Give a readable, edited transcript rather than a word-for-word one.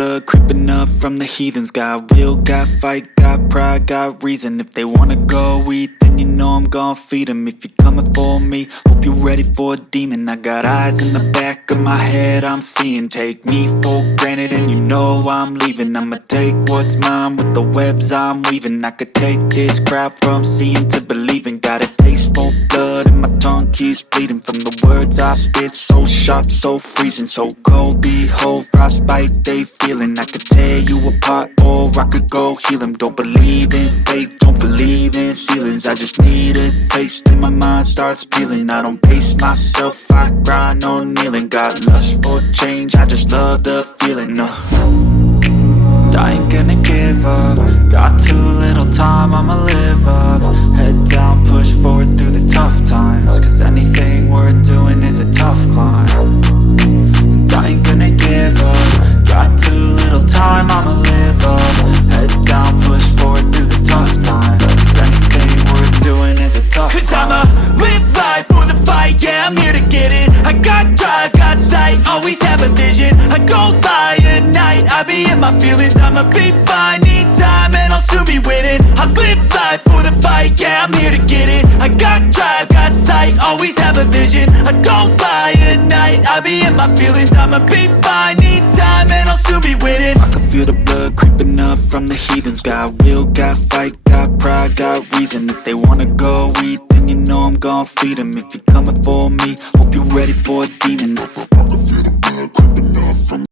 blood creeping up from the heathens. Got will, got fight, got pride, got reason. If they wanna go eat, then you know I'm gon' feed them. If you're coming for me, hope you're ready for a demon. I got eyes in the back of my head, I'm seeing. Take me for granted and you know I'm leaving. I'ma take what's mine with the webs I'm weaving. I could take this crowd from seeing to believing. Got a taste for blood and my tongue keeps bleeding from the words I spit. So sharp, so freezing, so cold. Behold, frostbite they feeling. I could tear you apart or I could go heal them. Don't believe in fate, don't believe in ceilings. I just need a taste and my mind starts peeling. I don't pace myself, I grind on kneeling. Got lust for change, I just love the feeling. I ain't gonna give up. Got too little time, I'ma live up. Head down, push forward through the tough times. Cause anything worth doing is a tough climb. And I ain't gonna give up. Got too little time, I'ma live up. Head down, push forward through the tough times. Cause anything worth doing is a tough climb. Cause I'ma live life for the fight, yeah, I'm here to get it. I got drive, got sight, always have a vision. I don't lie at night, I be in my feelings. I'ma be fine, need time and I'll soon be winning. I live life for the fight, yeah, I'm here to get it. I got drive, got sight, always have a vision. I don't lie at night, I be in my feelings. I'ma be fine, need time and I'll soon be winning. I can feel the blood creeping up from the heathens. Got will, got fight, got pride, got reason. If they wanna go eat, then you know I'm gon' feed them. If you're coming for me, hope you're ready for a demon. I can feel the blood creeping up from